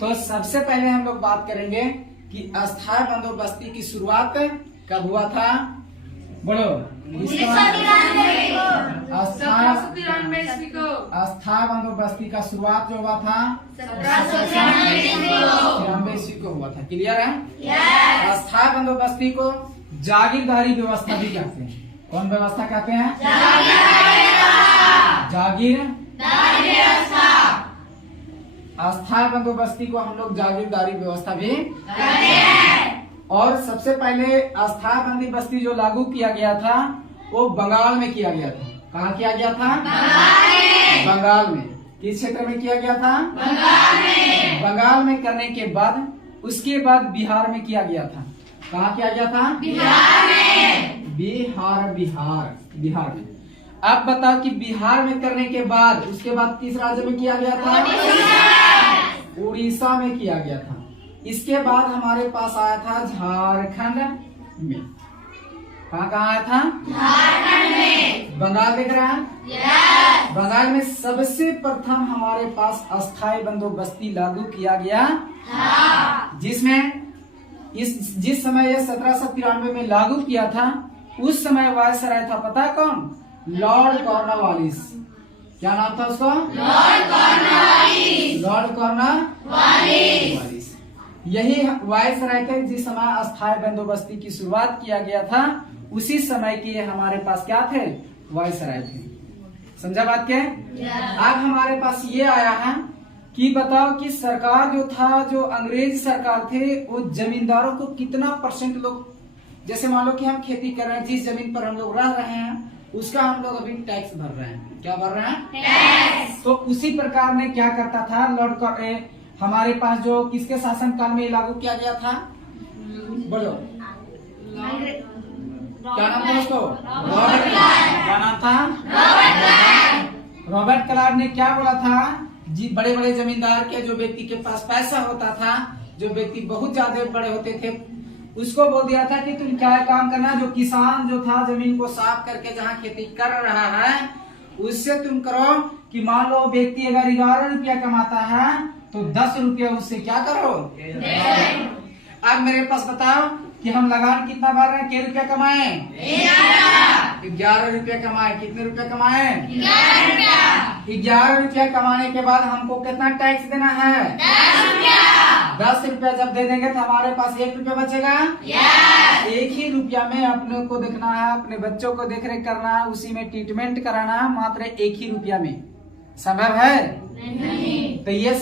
तो सबसे पहले हम लोग बात करेंगे कि अस्थायी बंदोबस्ती की शुरुआत कब हुआ था। बोलो। 1793 को। अस्थायी बंदोबस्ती का शुरुआत जो हुआ था 1793 ईस्वी को हुआ था। क्लियर है। अस्थायी बंदोबस्ती को जागीरदारी व्यवस्था भी कहते हैं। कौन व्यवस्था कहते हैं? जागीरदारी व्यवस्था। अस्थायी बंदोबस्ती को हम लोग जागीरदारी व्यवस्था भी कहते हैं। और सबसे पहले अस्थायी बंदोबस्ती जो लागू किया गया था वो बंगाल में किया गया था। कहाँ किया गया था? बंगाल में। किस क्षेत्र में किया गया था? बंगाल में करने के बाद उसके बाद बिहार में किया गया था। कहाँ किया गया था? बिहार में। अब बताओ कि बिहार में करने के बाद उसके बाद किस राज्य में किया गया था? उड़ीसा में किया गया था। इसके बाद हमारे पास आया था झारखंड में। कहाँ आया था? झारखंड में। बंगाल देख रहा है? बंगाल में सबसे प्रथम हमारे पास अस्थायी बंदोबस्ती लागू किया गया, जिसमें जिस समय यह 1793 में लागू किया था उस समय वायसराय था। पता कौन? Lord Cornwallis. क्या नाम था उसका? Lord Cornwallis. यही वायसराय थे जिस समय अस्थायी बंदोबस्ती की शुरुआत किया गया था। उसी समय के हमारे पास क्या थे? वायसराय थे। समझा बात के? अब हमारे पास ये आया है कि बताओ कि सरकार जो था, जो अंग्रेज सरकार थे, वो जमींदारों को कितना परसेंट लोग, जैसे मान लो कि हम खेती कर रहे हैं, जिस जमीन पर हम लोग रह रहे हैं उसका हम लोग अभी टैक्स भर रहे हैं। क्या भर रहे हैं? टैक्स। तो उसी प्रकार ने क्या करता था लॉर्ड हमारे पास जो किसके शासन काल में लागू किया गया था? बोलो। क्या नाम था उसको? क्या नाम था? रॉबर्ट क्लाइव ने क्या बोला था? जी, बड़े बड़े जमींदार के जो व्यक्ति के पास पैसा होता था, जो व्यक्ति बहुत ज्यादा बड़े होते थे, उसको बोल दिया था कि तुम क्या काम करना, जो किसान जो था जमीन को साफ करके जहाँ खेती कर रहा है उससे तुम करो कि मान लो व्यक्ति अगर 11 रुपया कमाता है तो 10 रुपया उससे क्या करो। अब मेरे पास बताओ कि हम लगान कितना भर रहे हैं? क्या रुपया कमाए? 11 रुपया कमाए। कितने रुपया कमाए? 11 रुपया कमाने के बाद हमको कितना टैक्स देना है? 10 रुपया जब दे देंगे तो हमारे पास 1 रुपया बचेगा। 1 ही रुपया में अपने को देखना है, अपने बच्चों को देख रेख करना है, उसी में ट्रीटमेंट कराना है, मात्र 1 ही रुपया में। संभव है? नहीं। तो ये